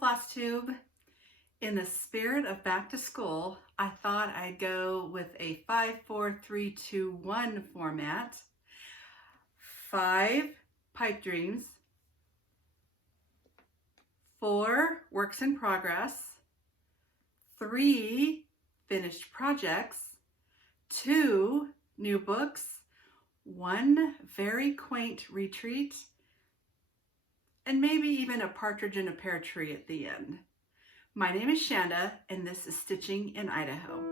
FlossTube. In the spirit of back to school, I thought I'd go with a 5, 4, 3, 2, 1 format. 5 pipe dreams, 4 works in progress, 3 finished projects, 2 new books, 1 very quaint retreat, and maybe even a partridge in a pear tree at the end. My name is Shanda, and this is Stitching in Idaho.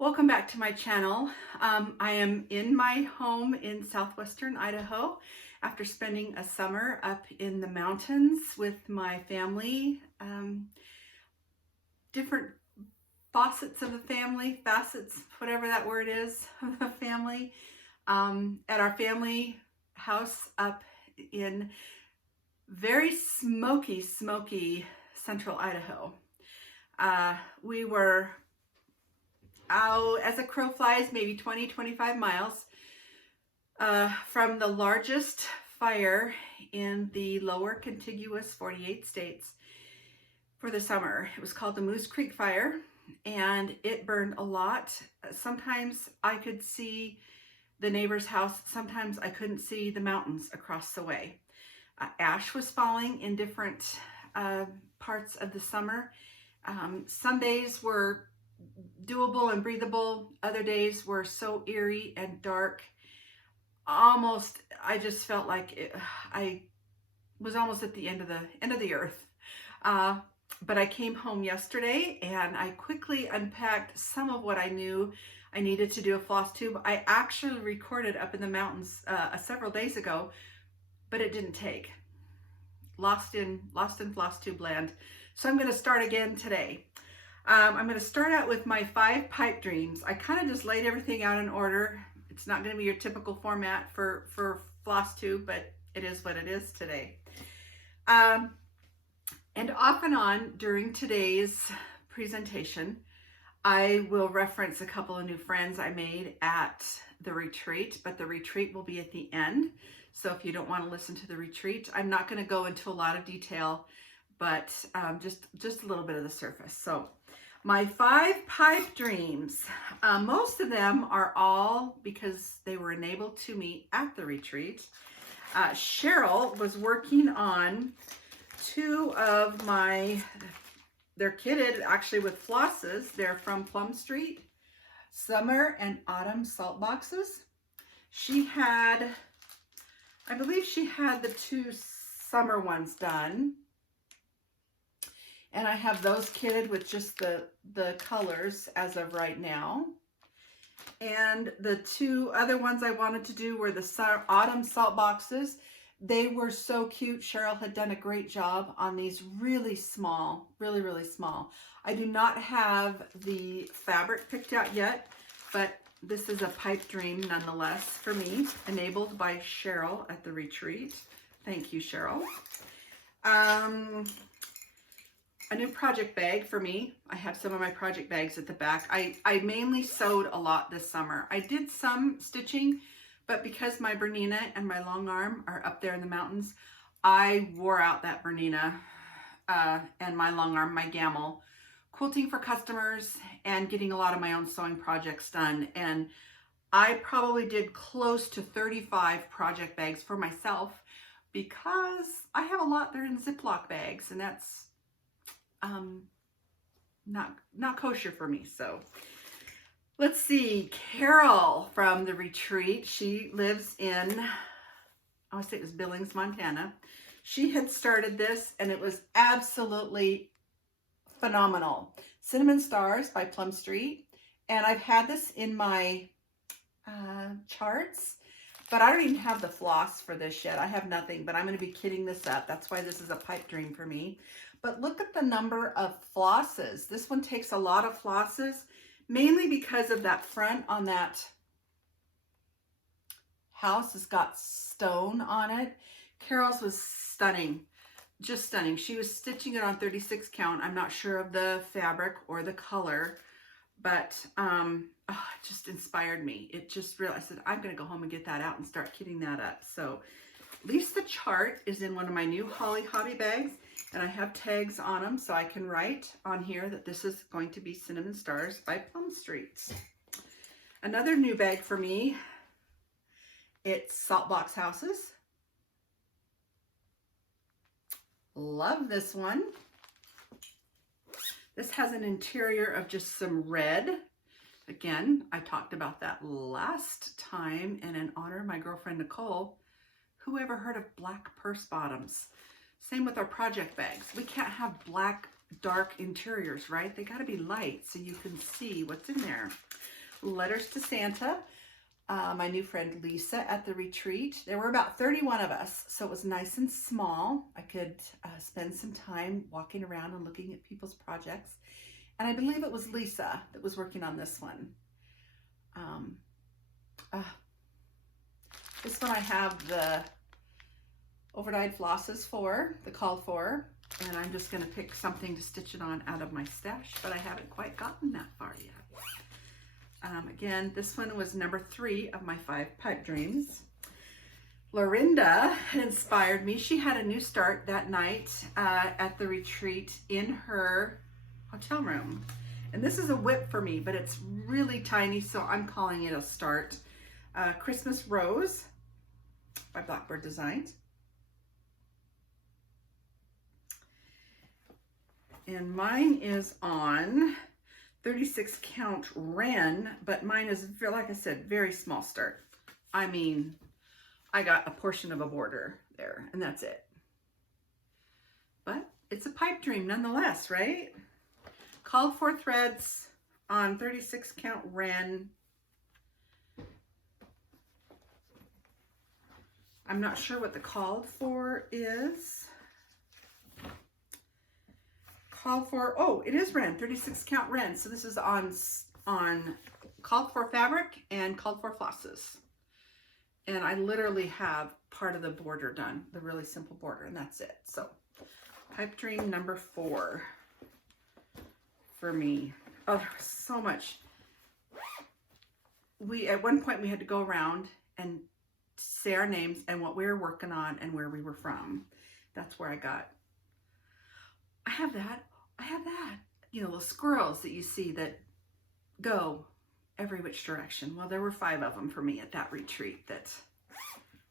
Welcome back to my channel. I am in my home in southwestern Idaho after spending a summer up in the mountains with my family. Different facets of the family, whatever that word is, of the family, at our family house up in very smoky central Idaho. We were as a crow flies, maybe 20-25 miles from the largest fire in the lower contiguous 48 states for the summer. It was called the Moose Creek Fire, and it burned a lot. Sometimes I could see the neighbor's house. Sometimes I couldn't see the mountains across the way. Ash was falling in different parts of the summer. Some days were doable and breathable. Other days were so eerie and dark. I just felt like I was almost at the end of the earth. But I came home yesterday and I quickly unpacked some of what I knew I needed to do a FlossTube. I actually recorded up in the mountains several days ago, but it didn't take. Lost in FlossTube land. So I'm going to start again today. I'm going to start out with my 5 pipe dreams. I kind of just laid everything out in order. It's not going to be your typical format for FlossTube, but it is what it is today. And off and on during today's presentation, I will reference a couple of new friends I made at the retreat, but the retreat will be at the end. So if you don't want to listen to the retreat, I'm not going to go into a lot of detail, but just a little bit of the surface. So my 5 pipe dreams, most of them are all because they were enabled to meet at the retreat. Cheryl was working on 2 of they're kitted actually with flosses. They're from Plum Street, Summer and Autumn salt boxes. I believe she had the 2 summer ones done. And I have those kitted with just the colors as of right now. And the 2 other ones I wanted to do were the autumn salt boxes. They were so cute. Cheryl had done a great job on these really small, really small. I do not have the fabric picked out yet, but this is a pipe dream nonetheless for me, enabled by Cheryl at the retreat. Thank you, Cheryl. A new project bag for me. I have some of my project bags at the back. I mainly sewed a lot this summer. I did some stitching, but because my Bernina and my long arm are up there in the mountains, I wore out that Bernina and my long arm, my Gamel, quilting for customers and getting a lot of my own sewing projects done. And I probably did close to 35 project bags for myself, because I have a lot. They're in Ziploc bags, and that's not kosher for me. So let's see, Carol from the retreat. She lives in, I want to say it was Billings, Montana. She had started this and it was absolutely phenomenal. Cinnamon Stars by Plum Street. And I've had this in my charts, but I don't even have the floss for this yet. I have nothing, but I'm going to be kitting this up. That's why this is a pipe dream for me. But look at the number of flosses. This one takes a lot of flosses, mainly because of that front on that house has got stone on it. Carol's was stunning, just stunning. She was stitching it on 36 count. I'm not sure of the fabric or the color, but it just inspired me. It just really, I said, I'm going to go home and get that out and start kitting that up. So at least the chart is in one of my new Holly hobby bags, and I have tags on them so I can write on here that this is going to be Cinnamon Stars by Plum Street. Another new bag for me, it's Salt Box Houses. Love this one. This has an interior of just some red. Again, I talked about that last time, and in honor of my girlfriend Nicole, who ever heard of black purse bottoms? Same with our project bags. We can't have black, dark interiors, right? They got to be light so you can see what's in there. Letters to Santa. My new friend Lisa at the retreat. There were about 31 of us, so it was nice and small. I could spend some time walking around and looking at people's projects. And I believe it was Lisa that was working on this one. This one I have the overdyed flosses for, the called for, and I'm just going to pick something to stitch it on out of my stash, but I haven't quite gotten that far yet. Again, this one was number 3 of my 5 pipe dreams. Lorinda inspired me. She had a new start that night at the retreat in her hotel room. And this is a whip for me, but it's really tiny, so I'm calling it a start. Christmas Rose by Blackbird Designs. And mine is on 36 count Wren, but mine is, like I said, very small start. I mean, I got a portion of a border there, and that's it. But it's a pipe dream nonetheless, right? Called for threads on 36 count Wren. I'm not sure what the called for is. Called for, oh, it is Wren, 36 count Wren. So this is on called for fabric and called for flosses. And I literally have part of the border done, the really simple border, and that's it. So pipe dream number 4 for me. Oh, there was so much. At one point we had to go around and say our names and what we were working on and where we were from. That's where I got, I have that. You know, the squirrels that you see that go every which direction. Well, there were 5 of them for me at that retreat that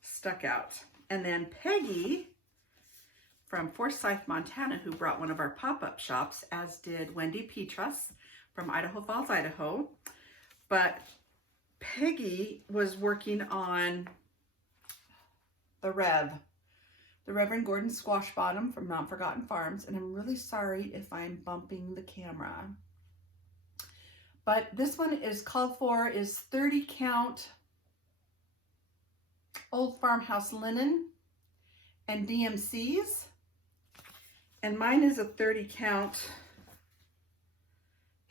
stuck out. And then Peggy from Forsyth, Montana, who brought one of our pop-up shops, as did Wendy Petras from Idaho Falls, Idaho. But Peggy was working on the Reverend Gordon Squash Bottom from Not Forgotten Farms, and I'm really sorry if I'm bumping the camera. But this one is called for is 30 count Old Farmhouse Linen and DMCs, and mine is a 30 count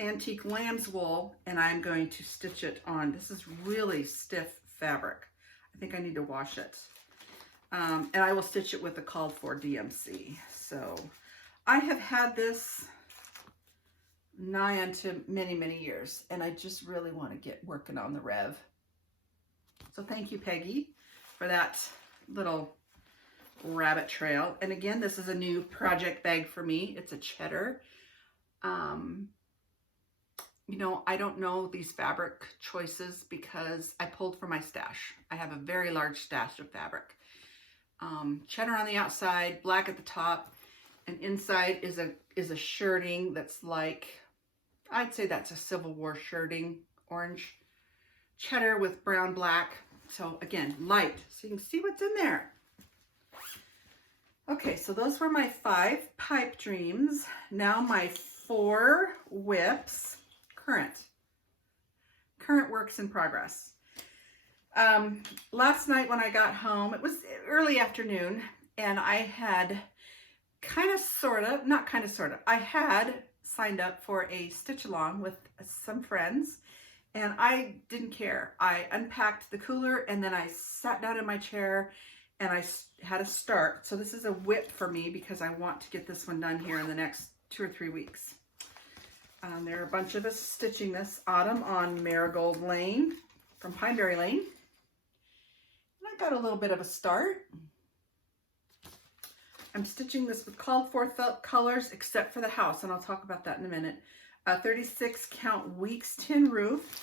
Antique Lamb's Wool, and I'm going to stitch it on. This is really stiff fabric. I think I need to wash it. And I will stitch it with the called for DMC. So I have had this nigh unto many, many years, and I just really want to get working on the Rev. So thank you, Peggy, for that little rabbit trail. And again, this is a new project bag for me. It's a cheddar. You know, I don't know these fabric choices because I pulled from my stash. I have a very large stash of fabric. cheddar on the outside, black at the top, and inside is a shirting that's like, I'd say that's a Civil War shirting, orange cheddar with brown black. So again, light, so you can see what's in there. Okay, so those were my 5 pipe dreams. Now my 4 whips, current works in progress. Last night when I got home, it was early afternoon, and I had I had signed up for a stitch along with some friends, and I didn't care. I unpacked the cooler, and then I sat down in my chair, and I had a start. So this is a whip for me because I want to get this one done here in the next 2 or 3 weeks. There are a bunch of us stitching this autumn on Marigold Lane from Pineberry Lane. And I got a little bit of a start. I'm stitching this with called for colors except for the house, and I'll talk about that in a minute. 36 count weeks tin roof.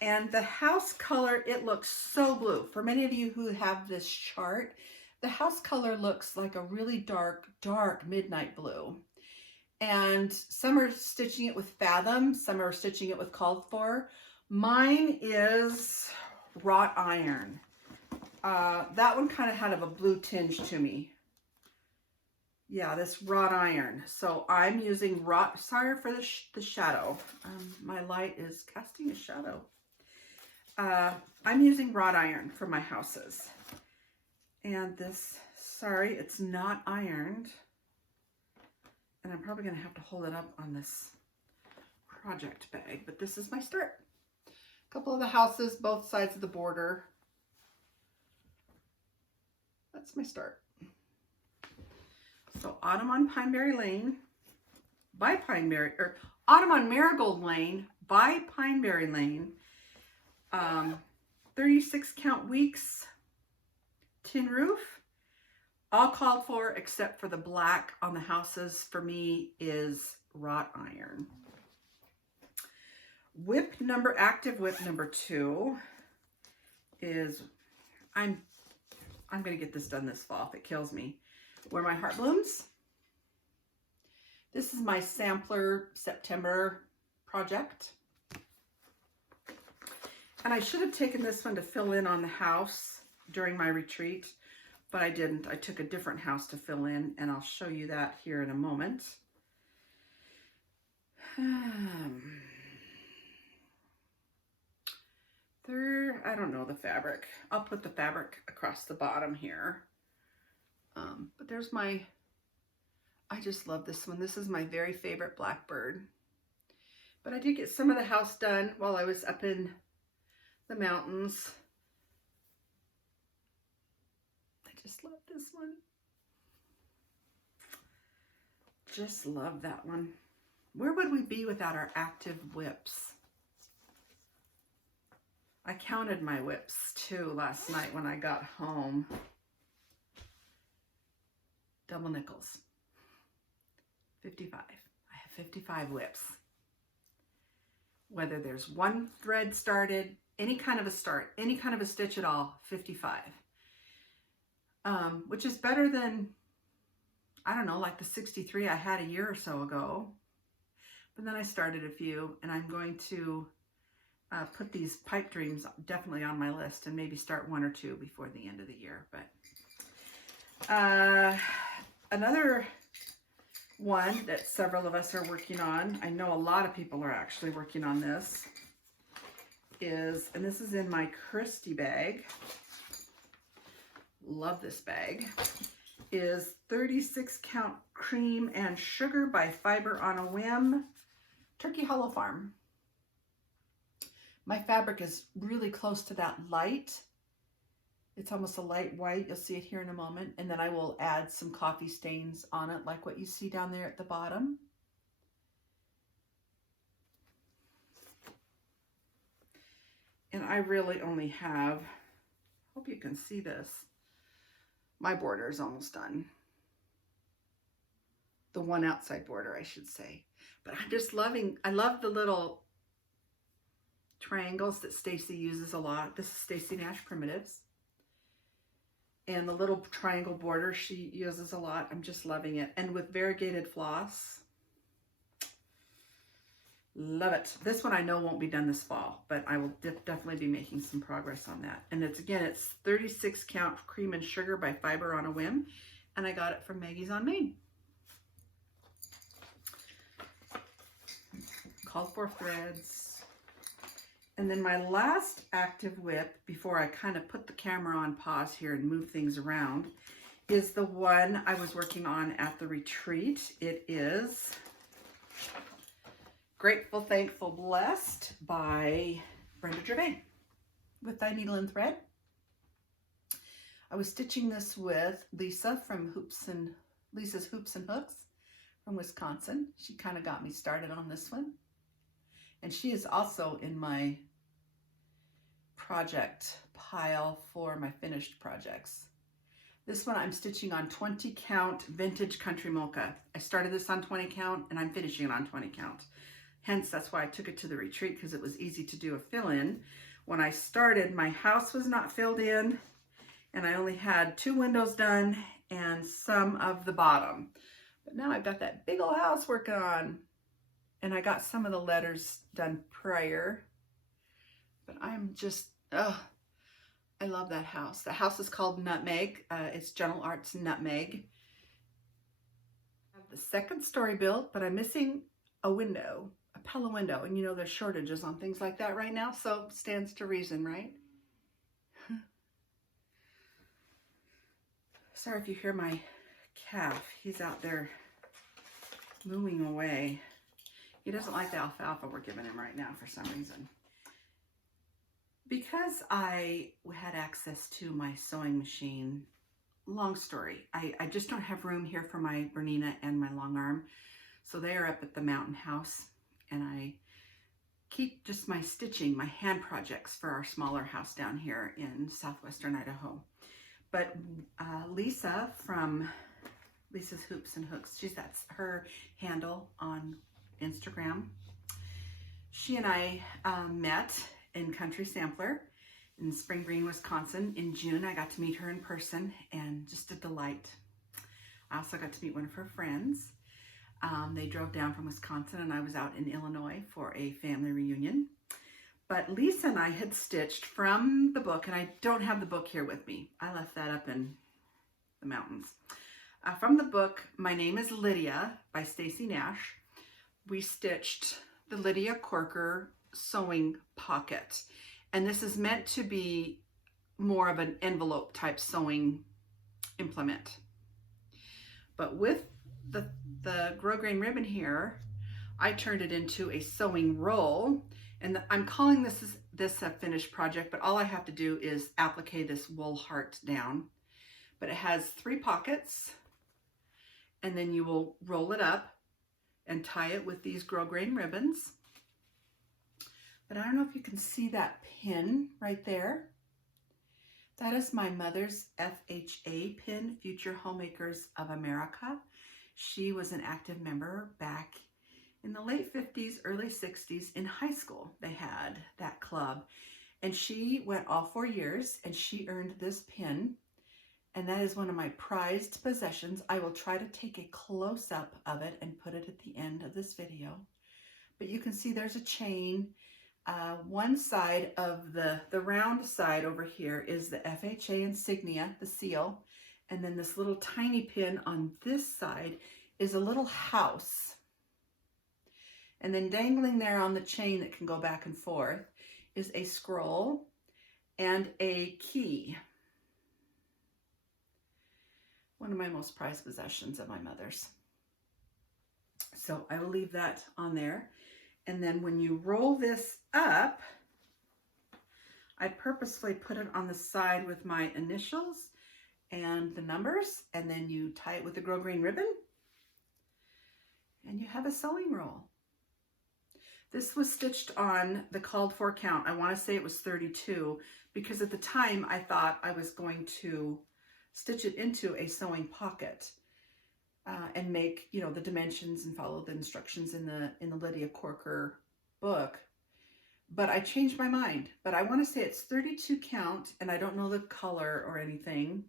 And the house color, it looks so blue. For many of you who have this chart, the house color looks like a really dark, dark midnight blue. And some are stitching it with Fathom, some are stitching it with called for. Mine is wrought iron. That one kind of had a blue tinge to me. Yeah, this wrought iron. So I'm using wrought, sorry for the shadow. My light is casting a shadow. I'm using wrought iron for my houses. And this, sorry, it's not ironed. And I'm probably going to have to hold it up on this project bag, but this is my start. A couple of the houses, both sides of the border. That's my start. So Autumn on Pineberry Lane by Pineberry, or Autumn on Marigold Lane by Pineberry Lane. 36 count weeks, tin roof, all called for except for the black on the houses for me is wrought iron. Active whip number 2 is, I'm going to get this done this fall if it kills me. Where My Heart Blooms. This is my sampler September project. And I should have taken this one to fill in on the house during my retreat, but I didn't. I took a different house to fill in, and I'll show you that here in a moment. I don't know the fabric. I'll put the fabric across the bottom here. But there's I just love this one. This is my very favorite Blackbird. But I did get some of the house done while I was up in the mountains. I just love this one. Just love that one. Where would we be without our active whips? I counted my whips too last night when I got home. Double nickels. 55. I have 55 whips. Whether there's one thread started, any kind of a start, any kind of a stitch at all, 55. Which is better than, I don't know, like the 63 I had a year or so ago. But then I started a few, and I'm going to put these pipe dreams definitely on my list and maybe start 1 or 2 before the end of the year. But another one that several of us are working on, I know a lot of people are actually working on this, is, and this is in my Christie bag, love this bag, is 36 count cream and sugar by Fiber on a Whim, Turkey Hollow Farm. My fabric is really close to that light. It's almost a light white. You'll see it here in a moment. And then I will add some coffee stains on it, like what you see down there at the bottom. And I really only have, hope you can see this, my border is almost done. The one outside border, I should say. But I'm just loving, I love the little triangles that Stacy uses a lot. This is Stacy Nash Primitives. And the little triangle border she uses a lot. I'm just loving it. And with variegated floss. Love it. This one I know won't be done this fall, but I will definitely be making some progress on that. And it's, again, it's 36 count cream and sugar by Fiber on a Whim. And I got it from Maggie's on Main. Called for threads. And then my last active whip, before I kind of put the camera on pause here and move things around, is the one I was working on at the retreat. It is Grateful, Thankful, Blessed by Brenda Gervais with Thy Needle and Thread. I was stitching this with Lisa from Lisa's Hoops and Hooks from Wisconsin. She kind of got me started on this one. And she is also in my project pile for my finished projects. This one I'm stitching on 20 count vintage country mocha. I started this on 20 count and I'm finishing it on 20 count. Hence, that's why I took it to the retreat, because it was easy to do a fill-in. When I started, my house was not filled in and I only had 2 windows done and some of the bottom. But now I've got that big old house working on, and I got some of the letters done prior. But I'm just, I love that house. The house is called Nutmeg. It's Gentle Arts Nutmeg. I have the second story built, but I'm missing a window, a Pella window. And you know, there's shortages on things like that right now, so stands to reason, right? Sorry if you hear my calf. He's out there mooing away. He doesn't like the alfalfa we're giving him right now for some reason. Because I had access to my sewing machine, long story, I just don't have room here for my Bernina and my long arm. So they are up at the mountain house, and I keep just my stitching, my hand projects for our smaller house down here in southwestern Idaho. But Lisa from Lisa's Hoops and Hooks, that's her handle on Instagram. She and I met in Country Sampler in Spring Green, Wisconsin in June. I got to meet her in person, and just a delight. I also got to meet one of her friends. They drove down from Wisconsin, and I was out in Illinois for a family reunion. But Lisa and I had stitched from the book, and I don't have the book here with me. I left that up in the mountains. From the book, My Name is Lydia by Stacy Nash, we stitched the Lydia Corker sewing pocket. And this is meant to be more of an envelope type sewing implement. But with the grosgrain ribbon here, I turned it into a sewing roll. And I'm calling this a finished project, but all I have to do is applique this wool heart down. But it has 3 pockets, and then you will roll it up and tie it with these grosgrain ribbons. But I don't know if you can see that pin right there. That is my mother's FHA pin, Future Homemakers of America. She was an active member back in the late 50s, early 60s. In high school, they had that club. And she went all 4 years, and she earned this pin. And that is one of my prized possessions. I will try to take a close-up of it and put it at the end of this video. But you can see there's a chain. One side of the round side over here is the FHA insignia, the seal. And then this little tiny pin on this side is a little house. And then dangling there on the chain that can go back and forth is a scroll and a key. One of my most prized possessions of my mother's. So I will leave that on there. And then when you roll this up, I purposefully put it on the side with my initials and the numbers, and then you tie it with the grosgrain ribbon, and you have a sewing roll. This was stitched on the called for count. I want to say it was 32, because at the time I thought I was going to stitch it into a sewing pocket and make, you know, the dimensions and follow the instructions in the Lydia Corker book. But I changed my mind. But I want to say it's 32 count, and I don't know the color or anything.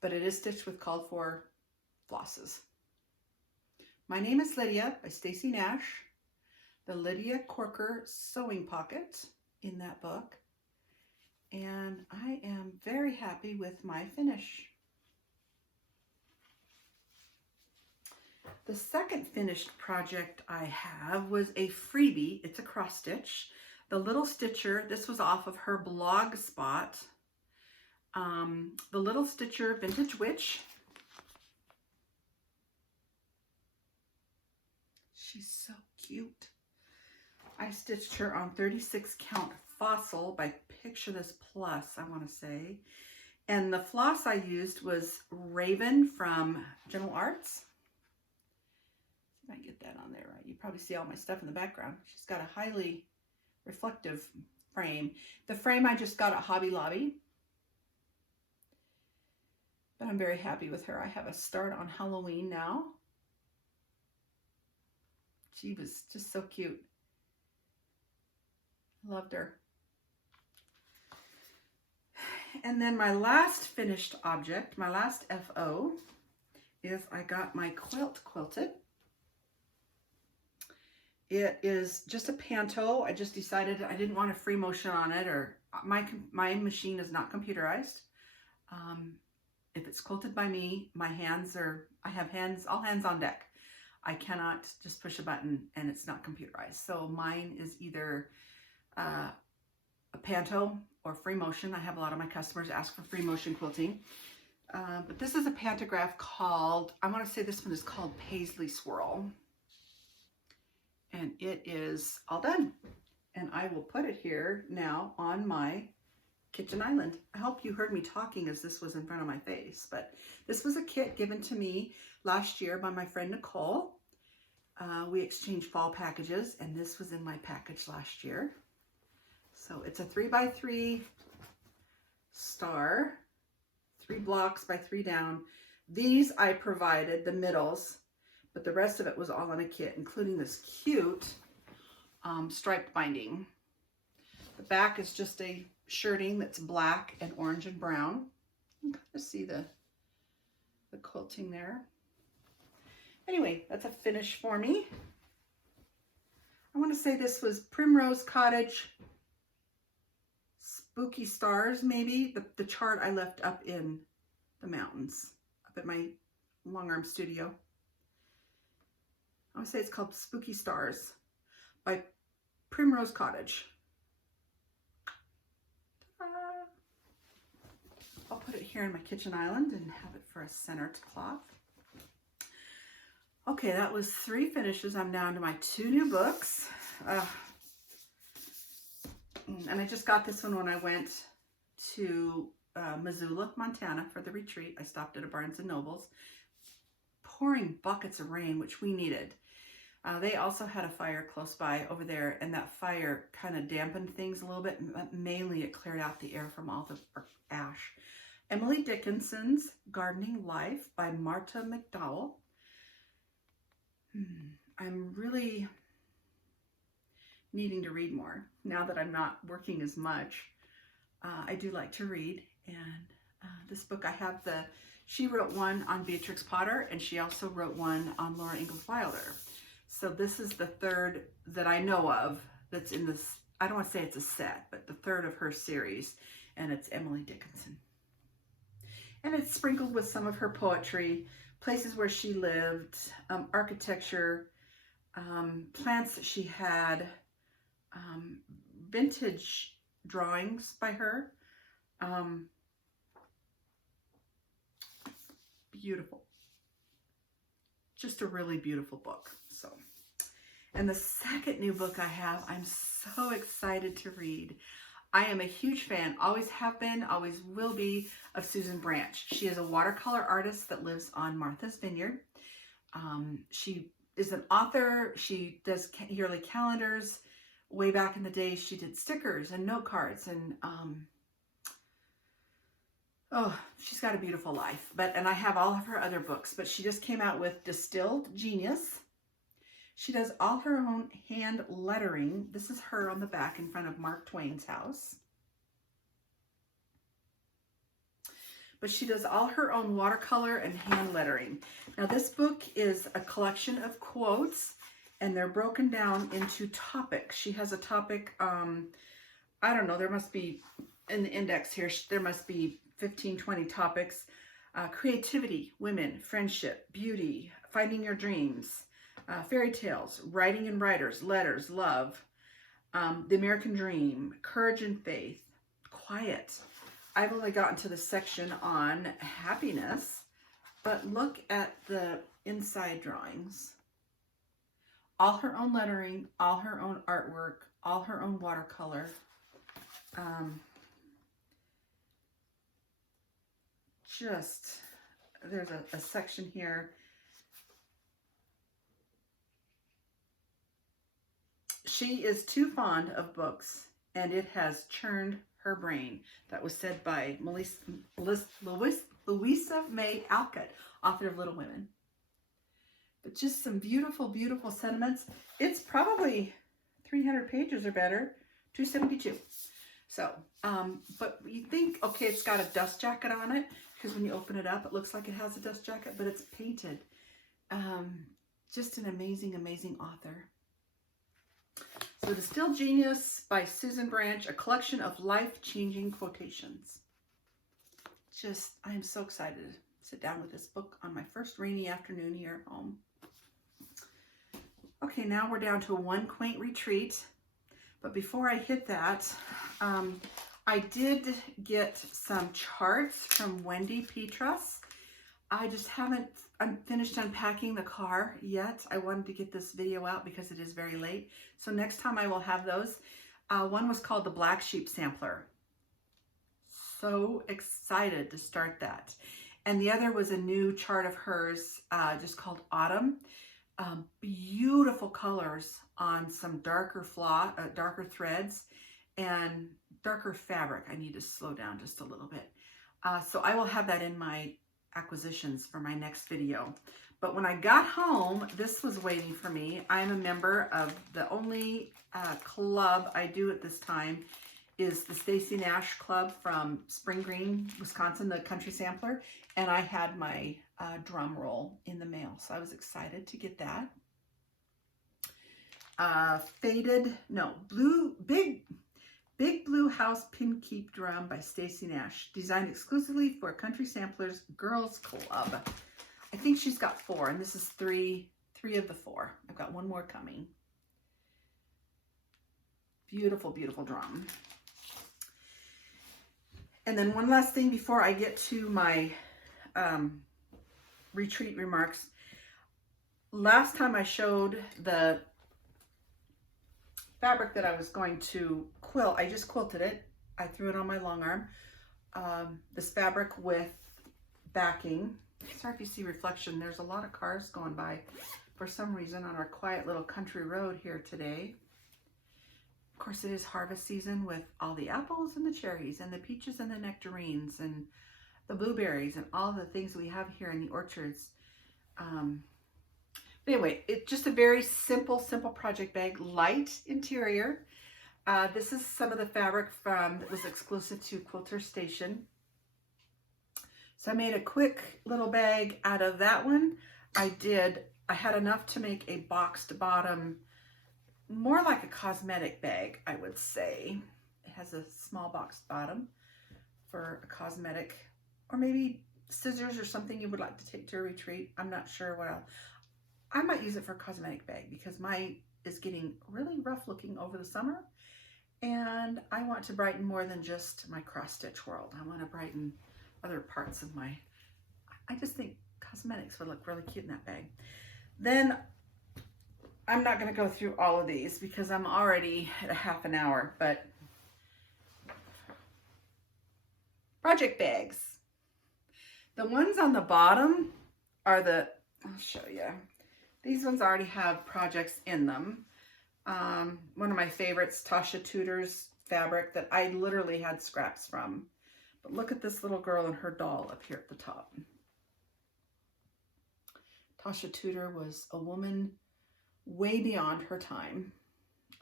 but it is stitched with called for flosses. My Name is Lydia by Stacy Nash, the Lydia Corker Sewing Pocket in that book. And I am very happy with my finish. The second finished project I have was a freebie. It's a cross stitch. The Little Stitcher, this was off of her blog spot. The Little Stitcher Vintage Witch. She's so cute. I stitched her on 36 count Fossil by Picture This Plus, I want to say. And the floss I used was Raven from Gentle Arts. I get that on there right. You probably see all my stuff in the background. She's got a highly reflective frame. The frame I just got at Hobby Lobby. But I'm very happy with her. I have a start on Halloween now. She was just so cute. Loved her. And then my last finished object, my last FO, is I got my quilt quilted. It is just a panto. I just decided I didn't want a free motion on it, or my machine is not computerized. If it's quilted by me, I have all hands on deck. I cannot just push a button and it's not computerized. So mine is either a panto or free motion. I have a lot of my customers ask for free motion quilting. But this is a pantograph called, I want to say this one is called Paisley Swirl. And it is all done. And I will put it here now on my kitchen island. I hope you heard me talking as this was in front of my face, but this was a kit given to me last year by my friend Nicole. We exchanged fall packages, and this was in my package last year. So it's a 3x3 star, 3 blocks by 3 down. These I provided, the middles, but the rest of it was all in a kit, including this cute striped binding. The back is just a shirting that's black and orange and brown. You can kind of see the quilting there. Anyway, that's a finish for me. I want to say this was Primrose Cottage, Spooky Stars, maybe. The chart I left up in the mountains, up at my long arm studio. I would say it's called Spooky Stars by Primrose Cottage. I'll put it here in my kitchen island and have it for a centered cloth. Okay, that was 3 finishes. I'm down to my 2 new books. And I just got this one when I went to Missoula, Montana for the retreat. I stopped at a Barnes & Noble's. Pouring buckets of rain, which we needed. They also had a fire close by over there, and that fire kind of dampened things a little bit. Mainly it cleared out the air from all the ash. Emily Dickinson's Gardening Life by Marta Mcdowell. I'm really needing to read more now that I'm not working as much. I do like to read, and this book I have she wrote one on Beatrix Potter, and she also wrote one on Laura Ingalls Wilder. So this is the 3rd that I know of that's in this, I don't want to say it's a set, but the 3rd of her series, and it's Emily Dickinson. And it's sprinkled with some of her poetry, places where she lived, architecture, plants that she had, vintage drawings by her. Beautiful. Just a really beautiful book. So, and the second new book I have, I'm so excited to read. I am a huge fan, always have been, always will be, of Susan Branch. She is a watercolor artist that lives on Martha's Vineyard. She is an author. She does yearly calendars. Way back in the day, she did stickers and note cards, and oh, she's got a beautiful life. And I have all of her other books, but she just came out with Distilled Genius. She does all her own hand lettering. This is her on the back in front of Mark Twain's house. but she does all her own watercolor and hand lettering. Now this book is a collection of quotes, and they're broken down into topics. She has a topic, I don't know, there must be, in the index here, there must be 15, 20 topics. Creativity, women, friendship, beauty, finding your dreams, fairy tales, writing and writers, letters, love, the American dream, courage and faith, quiet. I've only gotten to the section on happiness, but look at the inside drawings. All her own lettering, all her own artwork, all her own watercolor. There's a section here. She is too fond of books, and it has churned her brain. That was said by Louisa May Alcott, author of Little Women. But just some beautiful, beautiful sentiments. It's probably 300 pages or better, 272. So, but you think, okay, it's got a dust jacket on it, because when you open it up, it looks like it has a dust jacket, but it's painted. Just an amazing, amazing author. So Distilled Genius by Susan Branch, a collection of life-changing quotations. I am so excited to sit down with this book on my first rainy afternoon here at home. Okay, now we're down to one quaint retreat. But before I hit that, I did get some charts from Wendy Petras. I just haven't finished unpacking the car yet. I wanted to get this video out because it is very late. So next time I will have those. One was called the Black Sheep Sampler. So excited to start that. And the other was a new chart of hers, just called Autumn. Beautiful colors on some darker darker threads and darker fabric. I need to slow down just a little bit. So I will have that in my acquisitions for my next video. But when I got home, this was waiting for me. I'm a member of the only club I do at this time is the Stacy Nash Club from Spring Green, Wisconsin, the country sampler. And I had my drum roll in the mail. So I was excited to get that. Big Blue House Pin Keep Drum by Stacy Nash, designed exclusively for Country Samplers Girls Club. I think she's got 4, and this is three of the 4. I've got one more coming. Beautiful, beautiful drum. And then one last thing before I get to my retreat remarks. Last time I showed the fabric that I was going to quilt, I just quilted it. I threw it on my long arm. This fabric with backing. Sorry if you see reflection. There's a lot of cars going by for some reason on our quiet little country road here today. Of course, it is harvest season with all the apples and the cherries and the peaches and the nectarines and the blueberries and all the things we have here in the orchards. But anyway, it's just a very simple project bag, light interior. This is some of the fabric that was exclusive to Quilter Station. So I made a quick little bag out of that one. I had enough to make a boxed bottom, more like a cosmetic bag, I would say. It has a small boxed bottom for a cosmetic, or maybe scissors or something you would like to take to a retreat. I'm not sure what else. I might use it for a cosmetic bag because mine is getting really rough looking over the summer. And I want to brighten more than just my cross stitch world. I want to brighten other parts of I just think cosmetics would look really cute in that bag. Then I'm not going to go through all of these because I'm already at a half an hour, but project bags. The ones on the bottom are I'll show you. These ones already have projects in them. One of my favorites, Tasha Tudor's fabric that I literally had scraps from. But look at this little girl and her doll up here at the top. Tasha Tudor was a woman way beyond her time.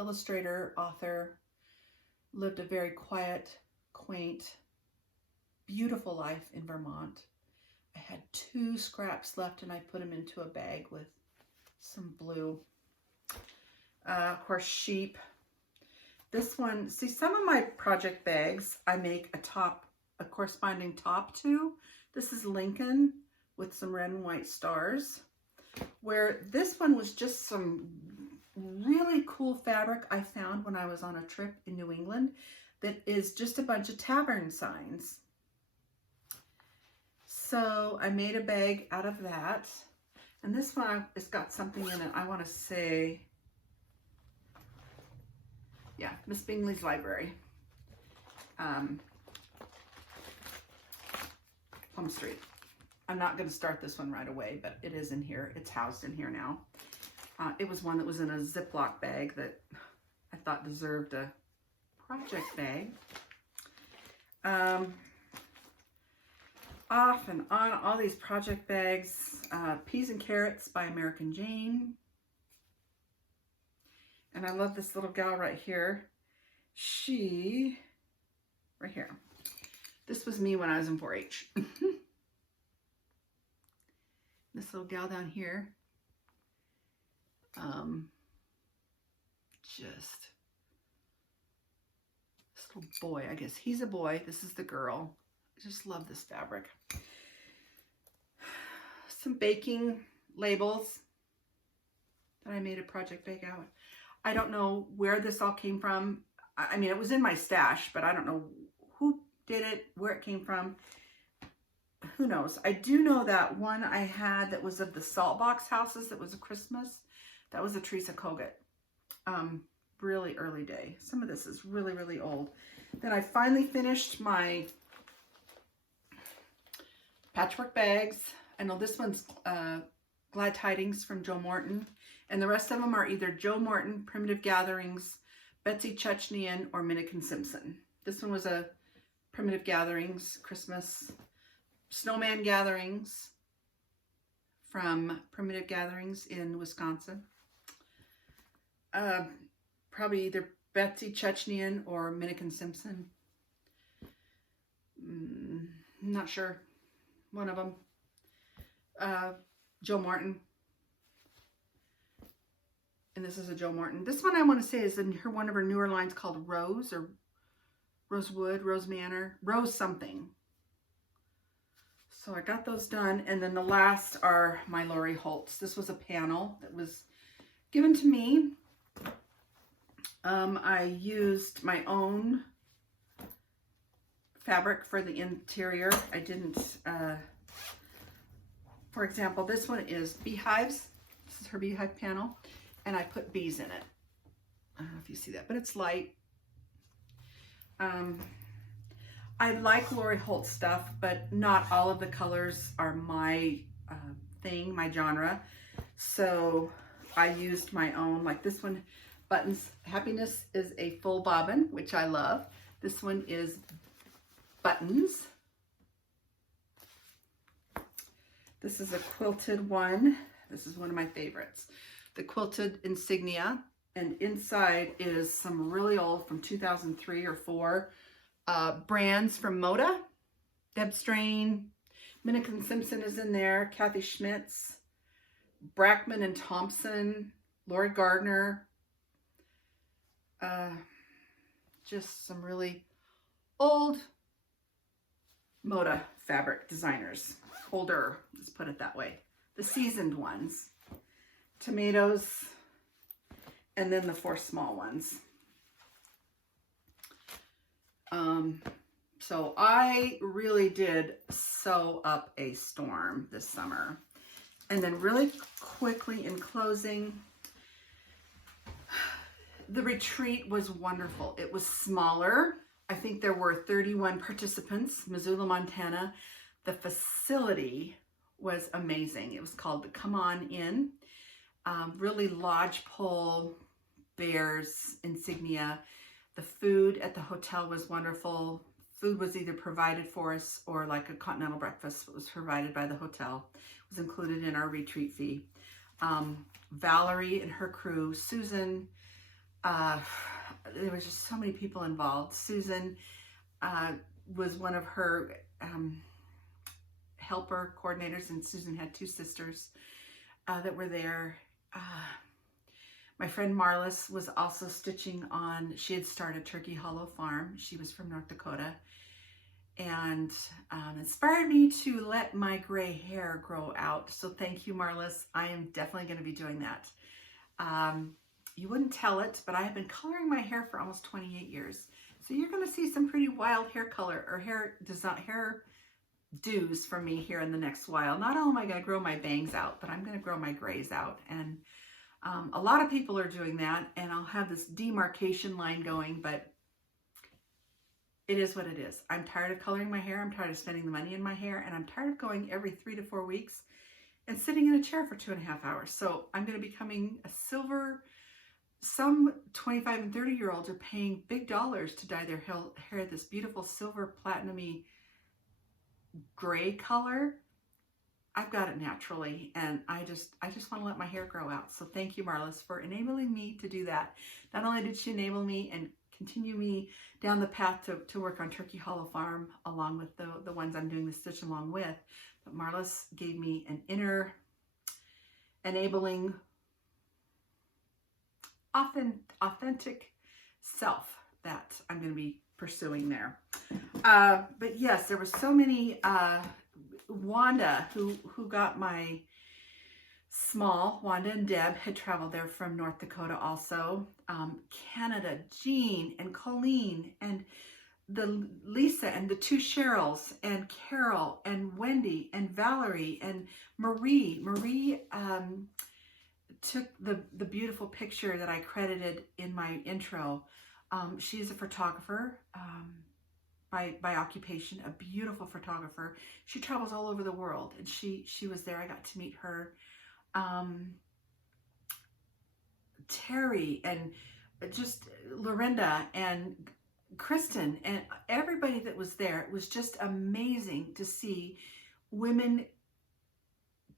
Illustrator, author, lived a very quiet, quaint, beautiful life in Vermont. I had 2 scraps left and I put them into a bag with some blue. Of course, sheep. This one, see, some of my project bags, I make a corresponding top to. This is Lincoln with some red and white stars. Where this one was just some really cool fabric I found when I was on a trip in New England that is just a bunch of tavern signs. So I made a bag out of that. And this one has got something in it. I want to say, yeah, Miss Bingley's Library. Plum Street. I'm not going to start this one right away, but it is in here. It's housed in here now. It was one that was in a Ziploc bag that I thought deserved a project bag. Off and on, all these project bags. Peas and Carrots by American Jane. And I love this little gal right here. Right here. This was me when I was in 4-H. This little gal down here. This little boy, I guess he's a boy. This is the girl. I just love this fabric. Some baking labels that I made a project bag out. I don't know where this all came from. I mean, it was in my stash, but I don't know who did it, where it came from. Who knows? I do know that one I had that was of the salt box houses that was a Christmas. That was a Teresa Kogut. Really early day. Some of this is really, really old. Then I finally finished my patchwork bags. I know this one's Glad Tidings from Joe Morton. And the rest of them are either Joe Morton, Primitive Gatherings, Betsy Chutchnian, or Minnikin Simpson. This one was a Primitive Gatherings Christmas. Snowman Gatherings from Primitive Gatherings in Wisconsin. Probably either Betsy Chutchnian or Minnikin Simpson. Not sure. One of them. Joe Morton. And this is a Joe Morton. This one I want to say is in one of her newer lines called Rose or Rosewood, Rose Manor, Rose something. So I got those done. And then the last are my Lori Holtz. This was a panel that was given to me. I used my own fabric for the interior. I didn't, for example, this one is beehives. This is her beehive panel. And I put bees in it. I don't know if you see that, but it's light. I like Lori Holtz stuff, but not all of the colors are my thing, my genre. So I used my own, like this one, Buttons Happiness is a full bobbin, which I love. This one is Buttons. This is a quilted one. This is one of my favorites. The quilted insignia, and inside is some really old from 2003 or 4 brands from Moda. Deb Strain, Minnikin Simpson is in there, Kathy Schmitz, Brackman and Thompson, Lori Gardner. Just some really old Moda fabric designers. Older, let's put it that way. The seasoned ones. Tomatoes, and then the 4 small ones. So I really did sew up a storm this summer. And then really quickly in closing, the retreat was wonderful. It was smaller. I think there were 31 participants, Missoula, Montana. The facility was amazing. It was called the Come On In. Really lodgepole bears insignia. The food at the hotel was wonderful. Food was either provided for us or like a continental breakfast was provided by the hotel. It was included in our retreat fee. Valerie and her crew, Susan, there was just so many people involved. Susan was one of her helper coordinators, and Susan had 2 sisters that were there. My friend Marlis was also stitching on, she had started Turkey Hollow Farm. She was from North Dakota, and inspired me to let my gray hair grow out. So thank you, Marlis. I am definitely going to be doing that. You wouldn't tell it, but I have been coloring my hair for almost 28 years. So you're going to see some pretty wild hair color or hair do's from me here in the next while. Not only am I going to grow my bangs out, but I'm going to grow my grays out. And a lot of people are doing that, and I'll have this demarcation line going, but it is what it is. I'm tired of coloring my hair. I'm tired of spending the money in my hair, and I'm tired of going every 3 to 4 weeks and sitting in a chair for 2.5 hours. So I'm going to be becoming a silver. Some 25 and 30-year-olds are paying big dollars to dye their hair this beautiful silver platinum-y gray color. I've got it naturally, and I just want to let my hair grow out. So thank you, Marlis, for enabling me to do that. Not only did she enable me and continue me down the path to work on Turkey Hollow Farm along with the ones I'm doing the stitch along with, but Marlis gave me an inner enabling authentic self that I'm going to be pursuing there. But yes, there were so many. Wanda, who got my small, Wanda and Deb had traveled there from North Dakota also. Canada, Jean and Colleen and the Lisa and the 2 Cheryls and Carol and Wendy and Valerie and Marie. Marie took the beautiful picture that I credited in my intro. She's a photographer. By occupation, a beautiful photographer. She travels all over the world, and she was there. I got to meet her. Terry and just Lorinda and Kristen and everybody that was there. It was just amazing to see women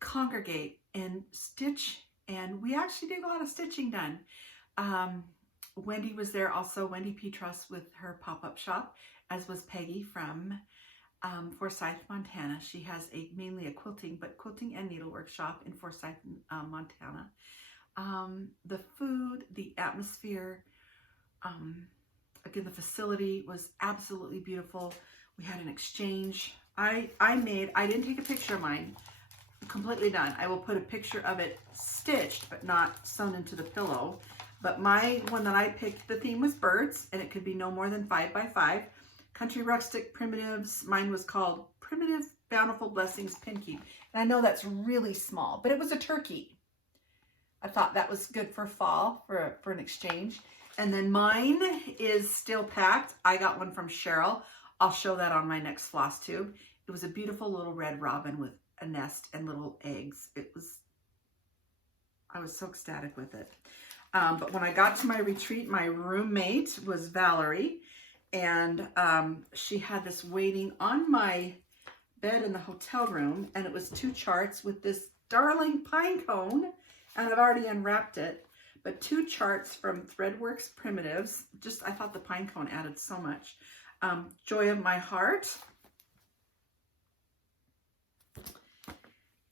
congregate and stitch, and we actually did a lot of stitching done. Wendy was there also, Wendy Petros with her pop-up shop, as was Peggy from Forsyth, Montana. She has mainly a quilting and needlework shop in Forsyth, Montana. The food, the atmosphere, again, the facility was absolutely beautiful. We had an exchange. I didn't take a picture of mine, completely done. I will put a picture of it stitched, but not sewn into the pillow. But my one that I picked, the theme was birds, and it could be no more than 5 by 5. Country Rustic Primitives. Mine was called Primitive Bountiful Blessings Pinkeep. And I know that's really small, but it was a turkey. I thought that was good for fall, for an exchange. And then mine is still packed. I got one from Cheryl. I'll show that on my next FlossTube. It was a beautiful little red robin with a nest and little eggs. I was so ecstatic with it. But when I got to my retreat, my roommate was Valerie. And she had this waiting on my bed in the hotel room, and it was 2 charts with this darling pine cone, and I've already unwrapped it, but 2 charts from Threadworks Primitives. I thought the pine cone added so much. Joy of My Heart,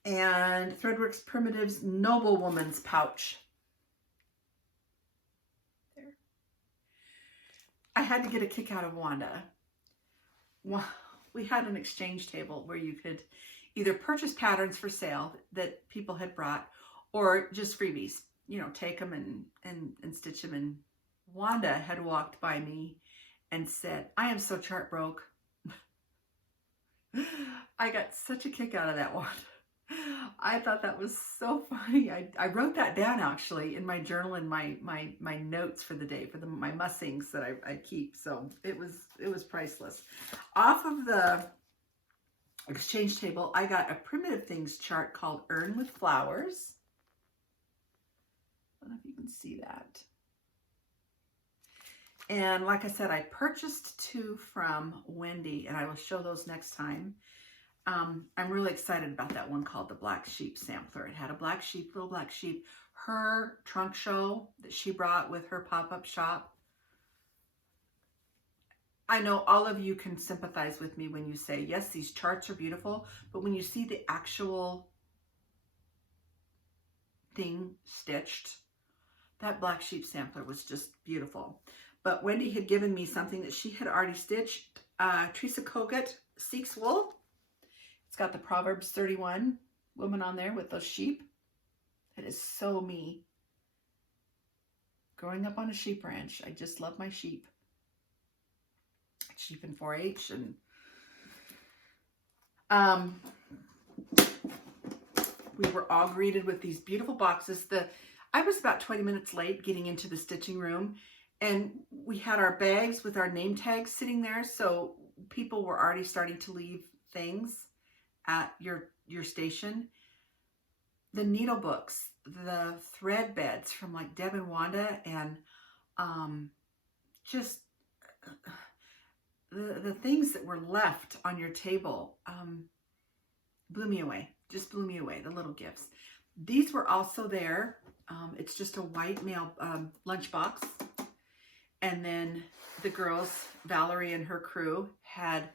and Threadworks Primitives Noble Woman's Pouch. I had to get a kick out of Wanda. We had an exchange table where you could either purchase patterns for sale that people had brought, or just freebies, take them and stitch them. And Wanda had walked by me and said, "I am so chart broke." I got such a kick out of that one. I thought that was so funny. I wrote that down actually in my journal in my notes for the day, for my mussings that I keep. So it was priceless. Off of the exchange table, I got a Primitive Things chart called Urn with Flowers. I don't know if you can see that. And like I said, I purchased 2 from Wendy, and I will show those next time. I'm really excited about that one called the Black Sheep Sampler. It had a black sheep, little black sheep, her trunk show that she brought with her pop-up shop. I know all of you can sympathize with me when you say, yes, these charts are beautiful, but when you see the actual thing stitched, that black sheep sampler was just beautiful. But Wendy had given me something that she had already stitched, Teresa Kogut Seeks Wool. It's got the Proverbs 31 woman on there with those sheep. It is so me. Growing up on a sheep ranch, I just love my sheep. Sheep and 4-H, and we were all greeted with these beautiful boxes. I was about 20 minutes late getting into the stitching room, and we had our bags with our name tags sitting there, so people were already starting to leave things at your station. The needle books, the thread beds from like Deb and Wanda, and just the things that were left on your table blew me away. Just blew me away, the little gifts. These were also there. It's just a white mail lunchbox. And then the girls, Valerie and her crew, had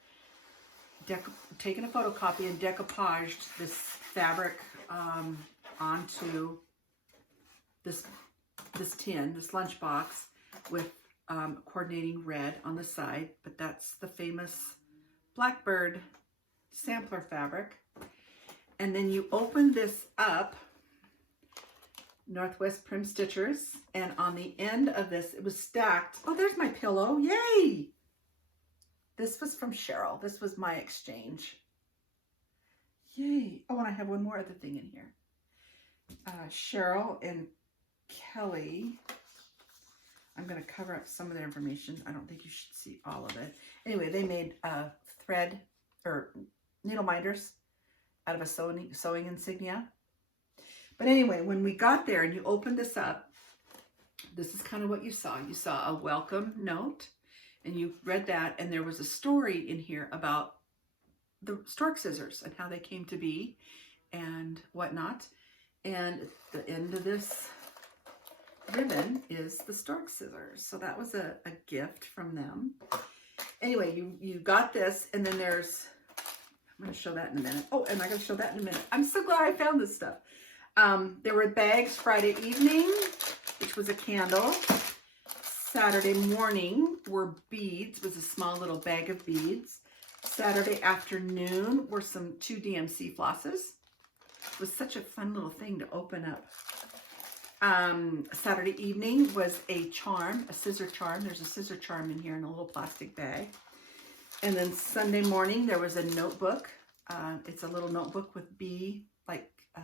taken a photocopy and decoupaged this fabric onto this tin, this lunchbox, with coordinating red on the side. But that's the famous Blackbird sampler fabric. And then you open this up, Northwest Prim Stitchers, and on the end of this, it was stacked. Oh, there's my pillow. Yay! This was from Cheryl. This was my exchange. Yay. Oh, and I have one more other thing in here. Cheryl and Kelly. I'm going to cover up some of their information. I don't think you should see all of it. Anyway, they made thread or needle minders out of a sewing insignia. But anyway, when we got there and you opened this up, this is kind of what you saw. You saw a welcome note, and you read that, and there was a story in here about the stork scissors and how they came to be and whatnot. And at the end of this ribbon is the stork scissors. So that was a gift from them. Anyway, you got this, and then there's, I'm going to show that in a minute. Oh, and I'm going to show that in a minute. I'm so glad I found this stuff. There were bags Friday evening, which was a candle. Saturday morning were beads, was a small little bag of beads. Saturday afternoon were some 2 DMC flosses. It was such a fun little thing to open up. Saturday evening was a charm, a scissor charm. There's a scissor charm in here in a little plastic bag. And then Sunday morning there was a notebook. It's a little notebook with bee, like a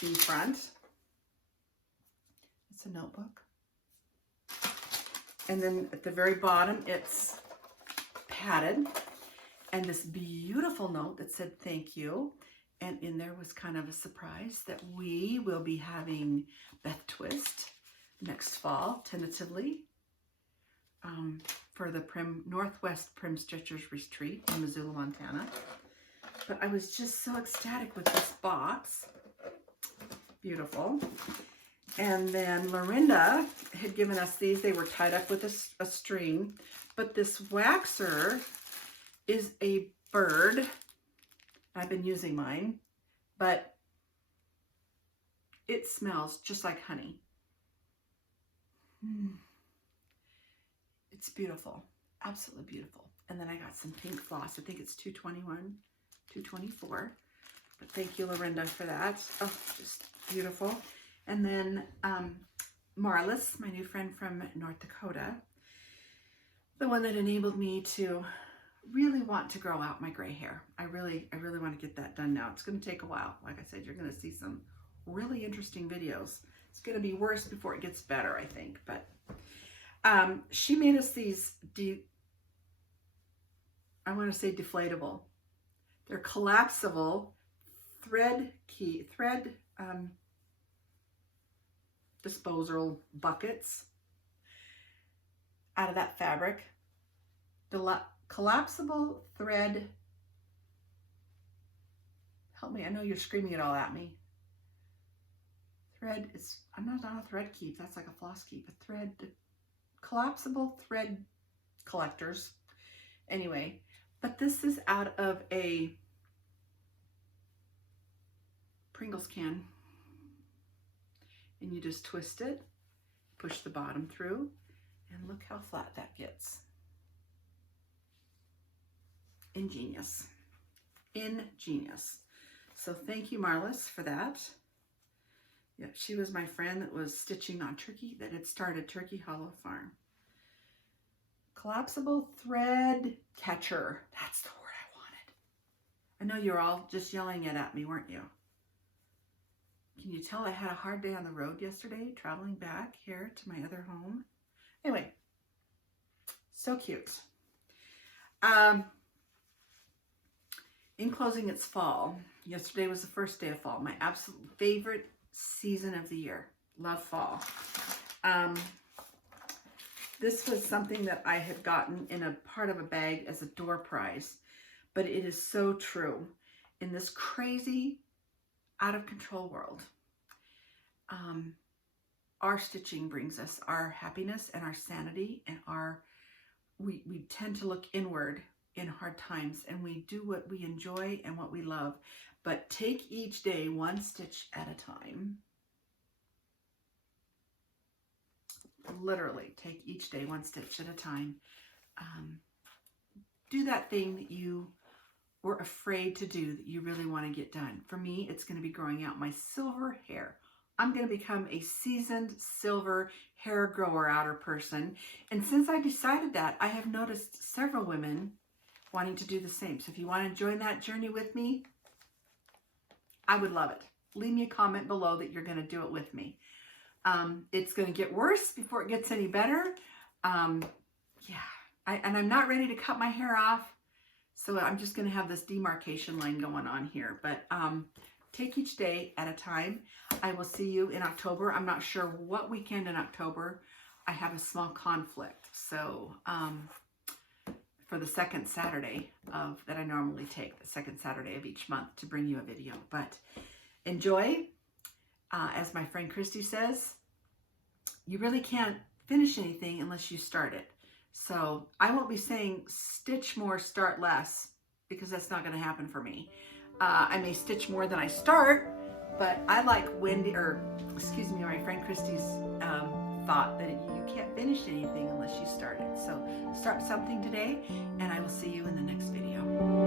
bee front. It's a notebook. And then at the very bottom it's padded. And this beautiful note that said thank you. And in there was kind of a surprise that we will be having Beth Twist next fall, tentatively, for the Northwest Prim Stitchers Retreat in Missoula, Montana. But I was just so ecstatic with this box. Beautiful. And then Lorinda had given us these. They were tied up with a string. But this waxer is a bird. I've been using mine, but it smells just like honey. It's beautiful, absolutely beautiful. And then I got some pink floss. I think it's 221, 224. But thank you, Lorinda, for that. Oh, just beautiful. And then Marlis, my new friend from North Dakota, the one that enabled me to really want to grow out my gray hair. I really want to get that done now. It's going to take a while. Like I said, you're going to see some really interesting videos. It's going to be worse before it gets better, I think. But she made us these, I want to say deflatable. They're collapsible thread disposal buckets out of that fabric. Collapsible thread, help me, I know you're screaming it all at me. Thread, I'm not on a thread keep, that's like a floss keep. A thread collapsible thread collectors. Anyway, but this is out of a Pringles can. And you just twist it, push the bottom through, and look how flat that gets. Ingenious. Ingenious. So thank you, Marlis, for that. Yep, she was my friend that was stitching on turkey, that had started Turkey Hollow Farm. Collapsible thread catcher. That's the word I wanted. I know you're all just yelling it at me, weren't you? Can you tell I had a hard day on the road yesterday, traveling back here to my other home? Anyway, so cute. In closing, it's fall. Yesterday was the first day of fall, my absolute favorite season of the year. Love fall. This was something that I had gotten in a part of a bag as a door prize, but it is so true. In this crazy, out of control world, our stitching brings us our happiness and our sanity, and we tend to look inward in hard times, and we do what we enjoy and what we love, but take each day one stitch at a time. Literally take each day one stitch at a time. Do that thing that you were afraid to do that you really want to get done. For me, it's going to be growing out my silver hair. I'm going to become a seasoned silver hair grower outer person. And since I decided that, I have noticed several women wanting to do the same. So if you want to join that journey with me, I would love it. Leave me a comment below that you're going to do it with me. It's going to get worse before it gets any better. And I'm not ready to cut my hair off. So I'm just going to have this demarcation line going on here. But take each day at a time. I will see you in October. I'm not sure what weekend in October. I have a small conflict. So for the second Saturday that I normally take, the second Saturday of each month, to bring you a video. But enjoy. As my friend Christy says, you really can't finish anything unless you start it. So I won't be saying stitch more, start less, because that's not going to happen for me. I may stitch more than I start, but I like my friend Christy's thought that you can't finish anything unless you start it. So start something today, and I will see you in the next video.